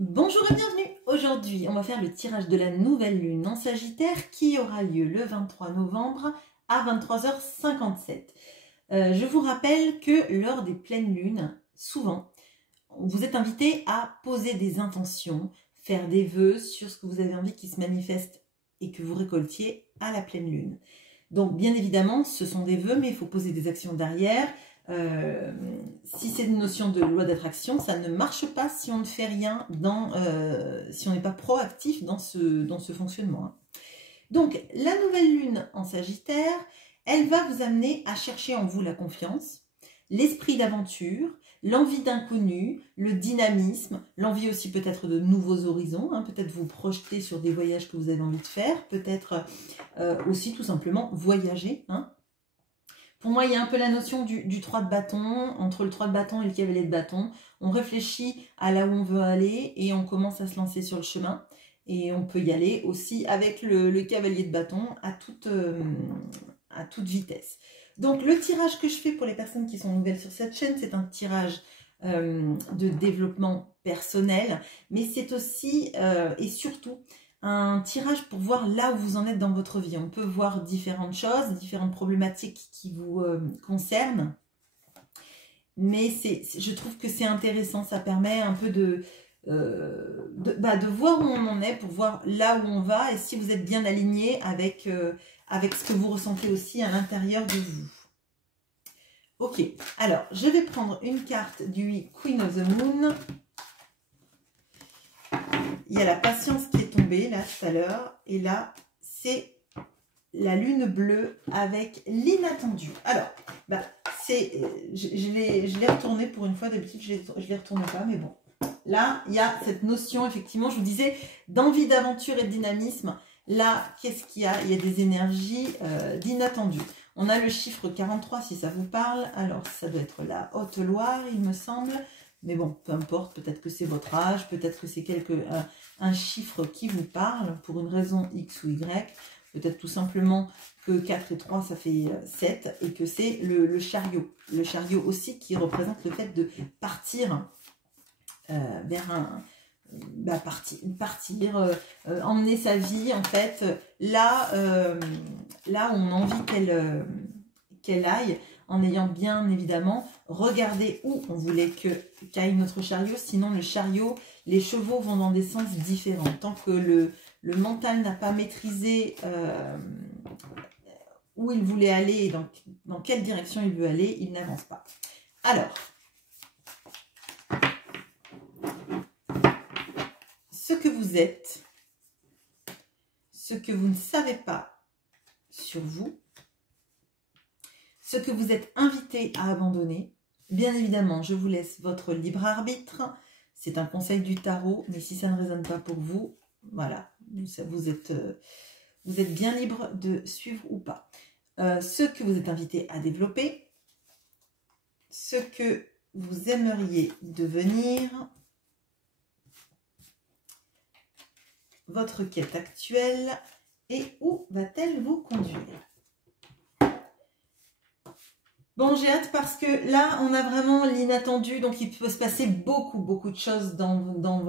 Bonjour et bienvenue. Aujourd'hui, on va faire le tirage de la nouvelle lune en Sagittaire qui aura lieu le 23 novembre à 23h57. Je vous rappelle que lors des pleines lunes, souvent, vous êtes invité à poser des intentions, faire des vœux sur ce que vous avez envie qui se manifeste et que vous récoltiez à la pleine lune. Donc, bien évidemment, ce sont des vœux, mais il faut poser des actions derrière. Si c'est une notion de loi d'attraction, ça ne marche pas si on ne fait rien, si on n'est pas proactif dans ce fonctionnement. Donc, la nouvelle lune en Sagittaire, elle va vous amener à chercher en vous la confiance, l'esprit d'aventure, l'envie d'inconnu, le dynamisme, l'envie aussi peut-être de nouveaux horizons, peut-être vous projeter sur des voyages que vous avez envie de faire, peut-être aussi tout simplement voyager. Pour moi, il y a un peu la notion du 3 de bâton, entre le 3 de bâton et le cavalier de bâton. On réfléchit à là où on veut aller et on commence à se lancer sur le chemin. Et on peut y aller aussi avec le cavalier de bâton à toute vitesse. Donc, le tirage que je fais pour les personnes qui sont nouvelles sur cette chaîne, c'est un tirage de développement personnel, mais c'est aussi et surtout un tirage pour voir là où vous en êtes dans votre vie. On peut voir différentes choses, différentes problématiques qui vous concernent, mais je trouve que c'est intéressant, ça permet un peu de voir où on en est, pour voir là où on va et si vous êtes bien aligné avec ce que vous ressentez aussi à l'intérieur de vous. Ok, alors je vais prendre une carte du Queen of the Moon. Il y a la patience qui est tombée là tout à l'heure. Et là, c'est la lune bleue avec l'inattendu. Alors, je l'ai retourné pour une fois. D'habitude, je ne les retourne pas, mais bon. Là, il y a cette notion, effectivement, je vous disais, d'envie d'aventure et de dynamisme. Là, qu'est-ce qu'il y a? Il y a des énergies d'inattendu. On a le chiffre 43, si ça vous parle. Alors, ça doit être la Haute-Loire, il me semble. Mais bon, peu importe, peut-être que c'est votre âge, peut-être que c'est un chiffre qui vous parle pour une raison X ou Y. Peut-être tout simplement que 4 et 3, ça fait 7 et que c'est le chariot. Le chariot aussi qui représente le fait de partir vers un... emmener sa vie, en fait, là où on a envie qu'elle aille, en ayant bien évidemment regardé où on voulait qu'aille notre chariot. Sinon, le chariot, les chevaux vont dans des sens différents. Tant que le mental n'a pas maîtrisé où il voulait aller et dans quelle direction il veut aller, il n'avance pas. Alors, ce que vous êtes, ce que vous ne savez pas sur vous, ce que vous êtes invité à abandonner. Bien évidemment, je vous laisse votre libre arbitre. C'est un conseil du tarot, mais si ça ne résonne pas pour vous, voilà, vous êtes bien libre de suivre ou pas. Ce que vous êtes invité à développer, ce que vous aimeriez devenir, votre quête actuelle et où va-t-elle vous conduire? Bon, j'ai hâte parce que là, on a vraiment l'inattendu, donc il peut se passer beaucoup de choses dans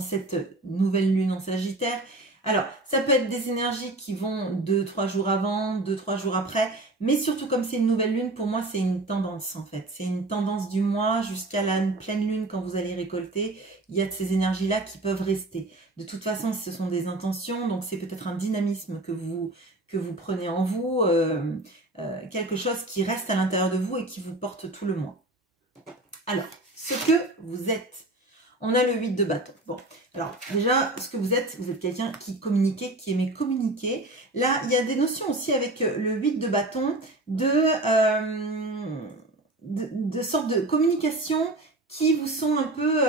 cette nouvelle lune en Sagittaire. Alors, ça peut être des énergies qui vont 2-3 jours avant, 2-3 jours après, mais surtout comme c'est une nouvelle lune, pour moi, c'est une tendance en fait. C'est une tendance du mois jusqu'à la pleine lune quand vous allez récolter. Il y a de ces énergies-là qui peuvent rester. De toute façon, ce sont des intentions, donc c'est peut-être un dynamisme que vous prenez en vous, quelque chose qui reste à l'intérieur de vous et qui vous porte tout le mois. Alors, ce que vous êtes, on a le 8 de bâton. Bon, alors déjà, ce que vous êtes quelqu'un qui communiquait, qui aimait communiquer. Là, il y a des notions aussi avec le 8 de bâton de sorte de communication qui vous sont un peu,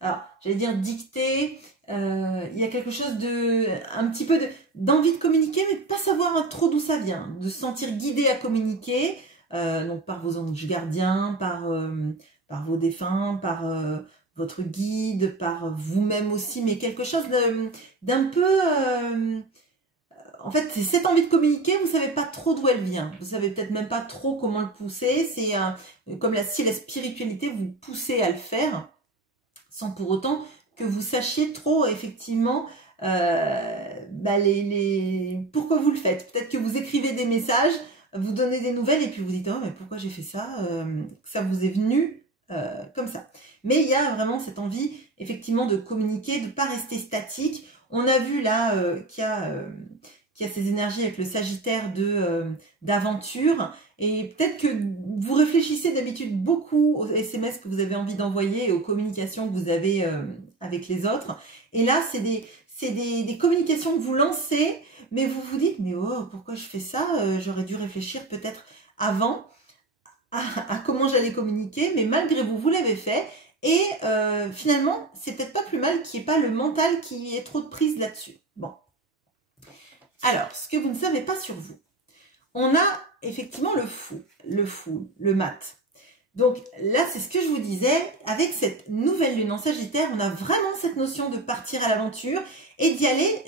alors j'allais dire dictées. Il y a quelque chose un petit peu d'envie de communiquer, mais de pas savoir trop d'où ça vient, de se sentir guidé à communiquer, donc par vos anges gardiens, par vos défunts, par votre guide, par vous-même aussi, mais quelque chose d'un peu... en fait, c'est cette envie de communiquer, vous ne savez pas trop d'où elle vient. Vous ne savez peut-être même pas trop comment le pousser. C'est comme si la spiritualité vous poussait à le faire. sans pour autant que vous sachiez trop effectivement pourquoi vous le faites. Peut-être que vous écrivez des messages, vous donnez des nouvelles et puis vous dites oh mais pourquoi j'ai fait ça, ça vous est venu comme ça. Mais il y a vraiment cette envie effectivement de communiquer, de ne pas rester statique. On a vu là qu'il y a ces énergies avec le Sagittaire d'aventure, et peut-être que vous réfléchissez d'habitude beaucoup aux SMS que vous avez envie d'envoyer et aux communications que vous avez avec les autres. Et là, c'est des communications que vous lancez, mais vous vous dites, mais oh, pourquoi je fais ça? J'aurais dû réfléchir peut-être avant à comment j'allais communiquer, mais malgré vous l'avez fait. Et finalement, c'est peut-être pas plus mal qu'il n'y ait pas le mental qui ait trop de prise là-dessus. Bon. Alors, ce que vous ne savez pas sur vous, on a effectivement le fou, le mat. Donc là, c'est ce que je vous disais, avec cette nouvelle lune en Sagittaire, on a vraiment cette notion de partir à l'aventure et d'y aller,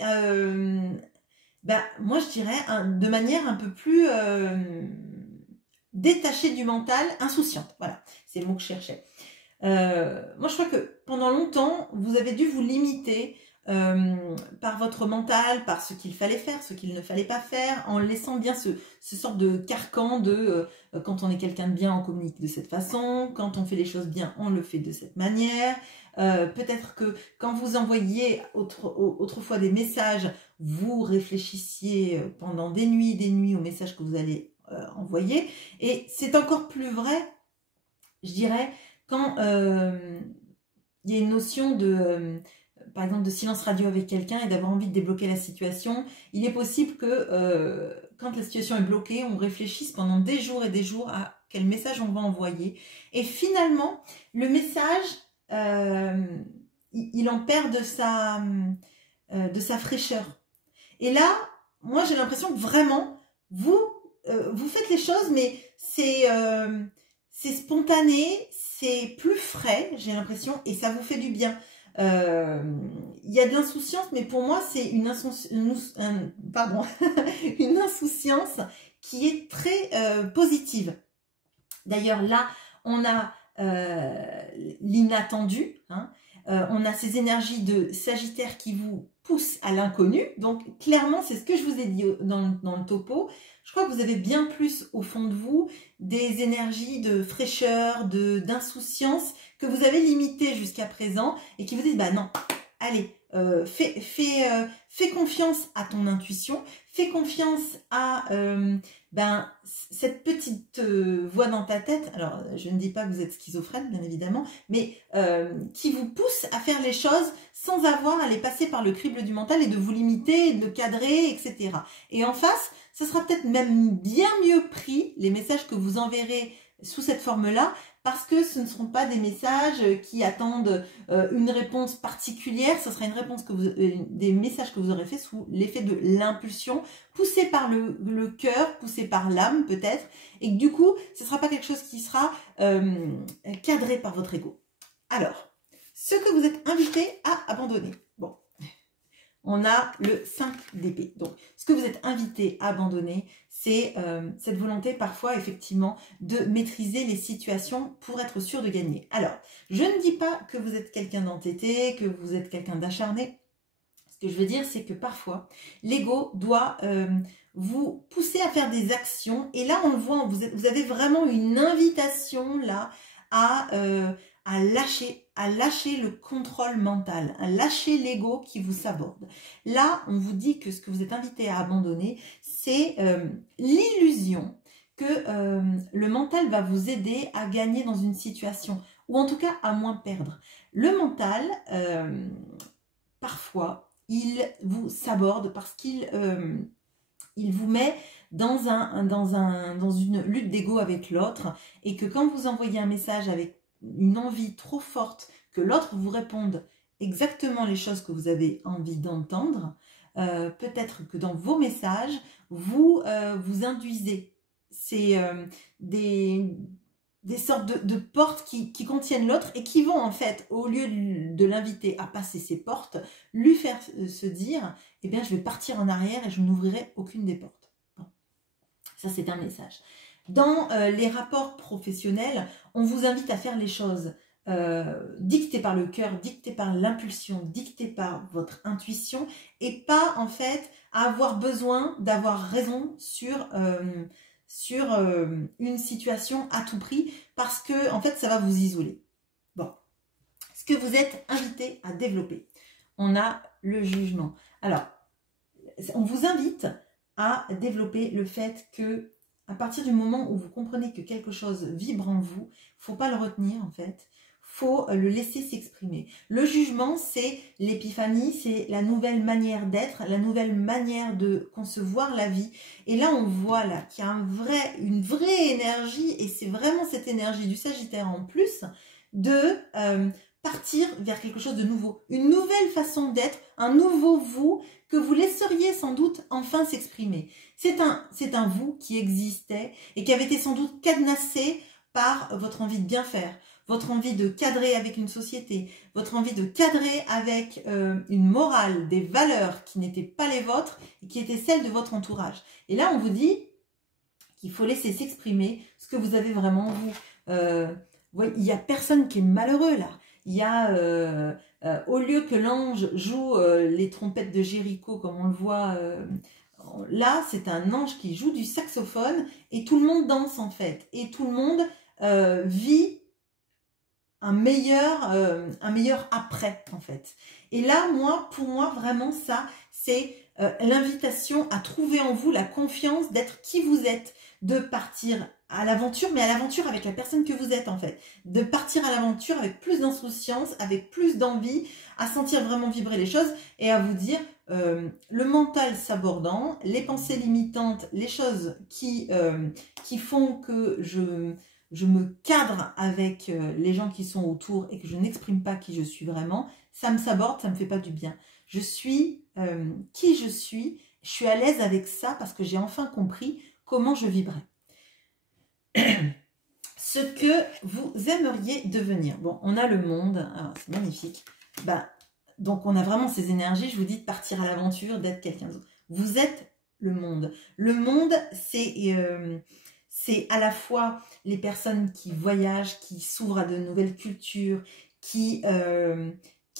moi je dirais, de manière un peu plus détachée du mental, insouciante. Voilà, c'est le mot que je cherchais. Moi je crois que pendant longtemps, vous avez dû vous limiter par votre mental, par ce qu'il fallait faire, ce qu'il ne fallait pas faire, en laissant bien ce sort de carcan de quand on est quelqu'un de bien, on communique de cette façon, quand on fait les choses bien, on le fait de cette manière. Peut-être que quand vous envoyiez autrefois des messages, vous réfléchissiez pendant des nuits aux messages que vous allez envoyer. Et c'est encore plus vrai, je dirais, quand il y a une notion de par exemple de silence radio avec quelqu'un et d'avoir envie de débloquer la situation. Il est possible que quand la situation est bloquée, on réfléchisse pendant des jours et des jours à quel message on va envoyer. Et finalement, le message, il en perd de sa fraîcheur. Et là, moi j'ai l'impression que vraiment, vous faites les choses, mais c'est spontané, c'est plus frais, j'ai l'impression, et ça vous fait du bien. Il y a de l'insouciance, mais pour moi c'est une insouciance qui est très positive. D'ailleurs là on a l'inattendu, hein, on a ces énergies de Sagittaire qui vous poussent à l'inconnu. Donc clairement c'est ce que je vous ai dit dans le topo. Je crois que vous avez bien plus au fond de vous des énergies de fraîcheur, d'insouciance que vous avez limitées jusqu'à présent et qui vous disent bah non, allez, fais confiance à ton intuition, fais confiance à cette petite voix dans ta tête. Alors je ne dis pas que vous êtes schizophrène bien évidemment, mais qui vous pousse à faire les choses sans avoir à les passer par le crible du mental et de vous limiter, de le cadrer, etc. Et en face, ça sera peut-être même bien mieux pris, les messages que vous enverrez sous cette forme-là, parce que ce ne seront pas des messages qui attendent une réponse particulière. Ce sera une réponse des messages que vous aurez fait sous l'effet de l'impulsion, poussé par le cœur, poussé par l'âme peut-être, et que du coup, ce ne sera pas quelque chose qui sera cadré par votre ego. Alors, ce que vous êtes invité à abandonner. Bon. On a le 5 d'épée. Donc, ce que vous êtes invité à abandonner, c'est cette volonté parfois, effectivement, de maîtriser les situations pour être sûr de gagner. Alors, je ne dis pas que vous êtes quelqu'un d'entêté, que vous êtes quelqu'un d'acharné. Ce que je veux dire, c'est que parfois, l'ego doit vous pousser à faire des actions. Et là, on le voit, vous avez vraiment une invitation, là, à lâcher le contrôle mental, à lâcher l'ego qui vous saborde. Là, on vous dit que ce que vous êtes invité à abandonner, c'est l'illusion que le mental va vous aider à gagner dans une situation, ou en tout cas à moins perdre. Le mental, parfois, il vous saborde parce qu'il vous met dans une lutte d'ego avec l'autre, et que quand vous envoyez un message avec une envie trop forte que l'autre vous réponde exactement les choses que vous avez envie d'entendre, peut-être que dans vos messages, vous induisez. C'est des sortes de portes qui contiennent l'autre et qui vont en fait, au lieu de l'inviter à passer ces portes, lui faire se dire « Eh bien, je vais partir en arrière et je n'ouvrirai aucune des portes. » Bon. Ça, c'est un message. Dans les rapports professionnels, on vous invite à faire les choses dicté par le cœur, dicté par l'impulsion, dicté par votre intuition, et pas en fait à avoir besoin d'avoir raison sur une situation à tout prix, parce que en fait ça va vous isoler. Bon, ce que vous êtes invité à développer, on a le jugement. Alors, on vous invite à développer le fait que à partir du moment où vous comprenez que quelque chose vibre en vous, faut pas le retenir en fait. Faut le laisser s'exprimer. Le jugement, c'est l'épiphanie, c'est la nouvelle manière d'être, la nouvelle manière de concevoir la vie. Et là, on voit là qu'il y a une vraie énergie, et c'est vraiment cette énergie du Sagittaire en plus, de partir vers quelque chose de nouveau. Une nouvelle façon d'être, un nouveau vous que vous laisseriez sans doute enfin s'exprimer. C'est un vous qui existait et qui avait été sans doute cadenassé par votre envie de bien faire, votre envie de cadrer avec une société, votre envie de cadrer avec une morale, des valeurs qui n'étaient pas les vôtres et qui étaient celles de votre entourage. Et là, on vous dit qu'il faut laisser s'exprimer ce que vous avez vraiment en vous. Il n'y a personne qui est malheureux là. Il y a, au lieu que l'ange joue les trompettes de Jéricho, comme on le voit, là, c'est un ange qui joue du saxophone et tout le monde danse en fait. Et tout le monde vit un meilleur après en fait. Et là, pour moi, vraiment ça, c'est l'invitation à trouver en vous la confiance d'être qui vous êtes, de partir à l'aventure, mais à l'aventure avec la personne que vous êtes en fait. De partir à l'aventure avec plus d'insouciance, avec plus d'envie, à sentir vraiment vibrer les choses et à vous dire le mental s'abordant, les pensées limitantes, les choses qui font que je me cadre avec les gens qui sont autour et que je n'exprime pas qui je suis vraiment, ça me saborde, ça me fait pas du bien. Je suis qui je suis à l'aise avec ça parce que j'ai enfin compris comment je vibrais. Ce que vous aimeriez devenir. Bon, on a le monde, c'est magnifique. Donc on a vraiment ces énergies, je vous dis de partir à l'aventure, d'être quelqu'un d'autre. Vous êtes le monde. Le monde, c'est à la fois les personnes qui voyagent, qui s'ouvrent à de nouvelles cultures, qui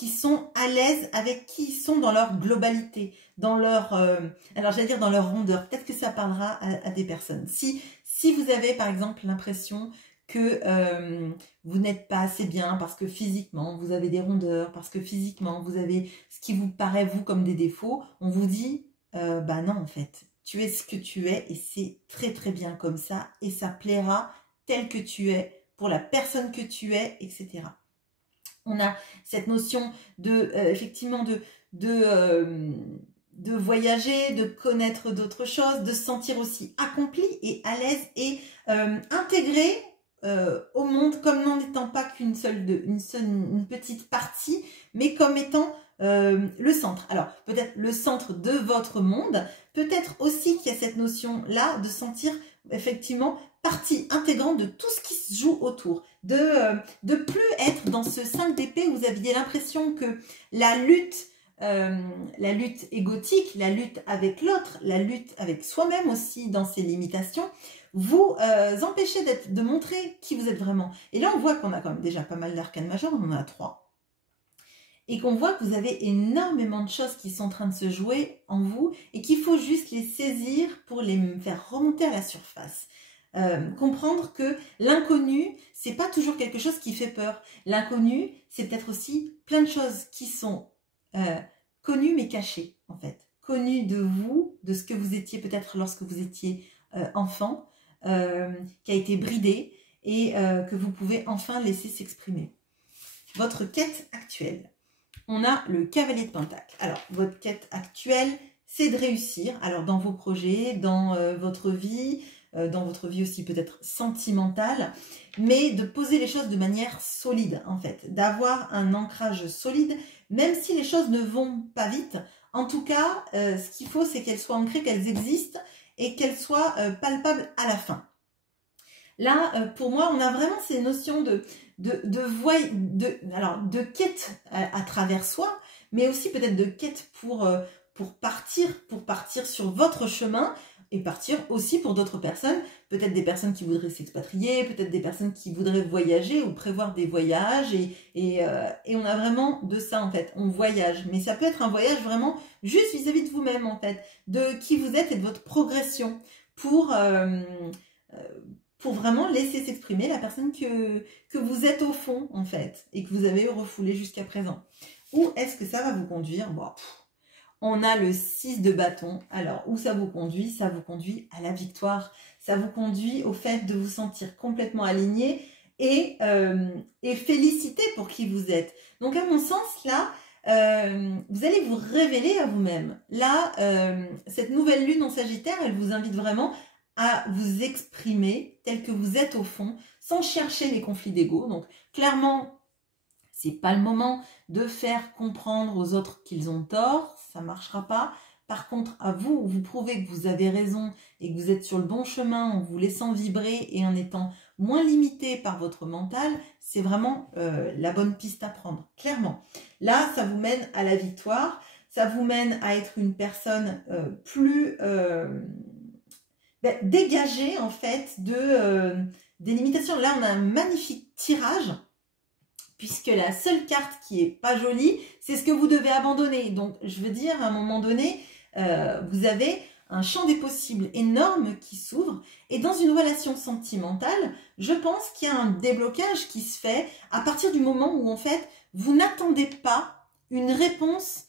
sont à l'aise avec qui ils sont dans leur globalité, dans leur, alors j'allais dire dans leur rondeur. Peut-être que ça parlera à des personnes. Si vous avez par exemple l'impression que vous n'êtes pas assez bien parce que physiquement vous avez des rondeurs, parce que physiquement vous avez ce qui vous paraît vous comme des défauts, on vous dit non en fait. Tu es ce que tu es et c'est très très bien comme ça et ça plaira tel que tu es, pour la personne que tu es, etc. On a cette notion de, effectivement, de voyager, de connaître d'autres choses, de se sentir aussi accompli et à l'aise et intégré au monde comme n'en étant pas qu'une une petite partie, mais comme étant le centre. Alors, peut-être le centre de votre monde, peut-être aussi qu'il y a cette notion-là de sentir effectivement partie intégrante de tout ce qui se joue autour. De plus être dans ce 5 d'épée où vous aviez l'impression que la lutte égotique, la lutte avec l'autre, la lutte avec soi-même aussi dans ses limitations, vous empêchez de montrer qui vous êtes vraiment. Et là, on voit qu'on a quand même déjà pas mal d'arcanes majeures, on en a 3. Et qu'on voit que vous avez énormément de choses qui sont en train de se jouer en vous et qu'il faut juste les saisir pour les faire remonter à la surface. Comprendre que l'inconnu, c'est pas toujours quelque chose qui fait peur. L'inconnu, c'est peut-être aussi plein de choses qui sont connues mais cachées, en fait. Connues de vous, de ce que vous étiez peut-être lorsque vous étiez enfant, qui a été bridé et que vous pouvez enfin laisser s'exprimer. Votre quête actuelle. On a le cavalier de Pentacle. Alors, votre quête actuelle, c'est de réussir. Alors, dans vos projets, dans votre vie aussi peut-être sentimentale, mais de poser les choses de manière solide, en fait. D'avoir un ancrage solide, même si les choses ne vont pas vite. En tout cas, ce qu'il faut, c'est qu'elles soient ancrées, qu'elles existent et qu'elles soient palpables à la fin. Là, pour moi, on a vraiment ces notions de quête à travers soi, mais aussi peut-être de quête pour partir sur votre chemin, partir aussi pour d'autres personnes, peut-être des personnes qui voudraient s'expatrier, peut-être des personnes qui voudraient voyager ou prévoir des voyages, et on a vraiment de ça en fait, on voyage, mais ça peut être un voyage vraiment juste vis-à-vis de vous-même en fait, de qui vous êtes et de votre progression, pour vraiment laisser s'exprimer la personne que vous êtes au fond en fait, et que vous avez refoulé jusqu'à présent. Où est-ce que ça va vous conduire? Bon, on a le 6 de bâton. Alors, où ça vous conduit? Ça vous conduit à la victoire. Ça vous conduit au fait de vous sentir complètement aligné et félicité pour qui vous êtes. Donc, à mon sens, là, vous allez vous révéler à vous-même. Là, cette nouvelle lune en Sagittaire, elle vous invite vraiment à vous exprimer tel que vous êtes au fond, sans chercher les conflits d'ego. Donc, clairement, c'est pas le moment de faire comprendre aux autres qu'ils ont tort, ça marchera pas. Par contre, à vous, vous prouvez que vous avez raison et que vous êtes sur le bon chemin en vous laissant vibrer et en étant moins limité par votre mental, c'est vraiment la bonne piste à prendre, clairement. Là, ça vous mène à la victoire, ça vous mène à être une personne plus dégagée en fait des limitations. Là, on a un magnifique tirage, puisque la seule carte qui est pas jolie, c'est ce que vous devez abandonner. Donc, je veux dire, à un moment donné, vous avez un champ des possibles énorme qui s'ouvre. Et dans une relation sentimentale, je pense qu'il y a un déblocage qui se fait à partir du moment où, en fait, vous n'attendez pas une réponse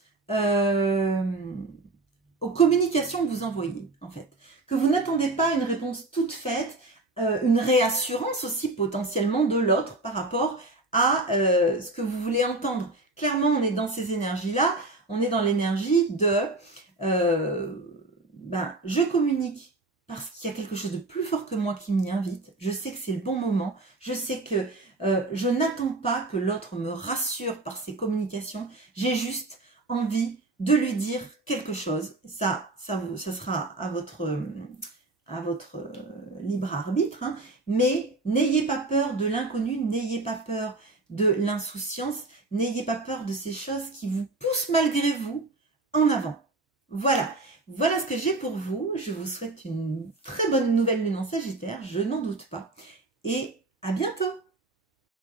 aux communications que vous envoyez, en fait. Que vous n'attendez pas une réponse toute faite, une réassurance aussi potentiellement de l'autre par rapport à ce que vous voulez entendre. Clairement, on est dans ces énergies-là, on est dans l'énergie de je communique parce qu'il y a quelque chose de plus fort que moi qui m'y invite, je sais que c'est le bon moment, je sais que je n'attends pas que l'autre me rassure par ses communications, j'ai juste envie de lui dire quelque chose. Ça sera à votre libre arbitre, hein. Mais n'ayez pas peur de l'inconnu, n'ayez pas peur de l'insouciance, n'ayez pas peur de ces choses qui vous poussent malgré vous en avant. Voilà, voilà ce que j'ai pour vous. Je vous souhaite une très bonne nouvelle lune en Sagittaire, je n'en doute pas. Et à bientôt!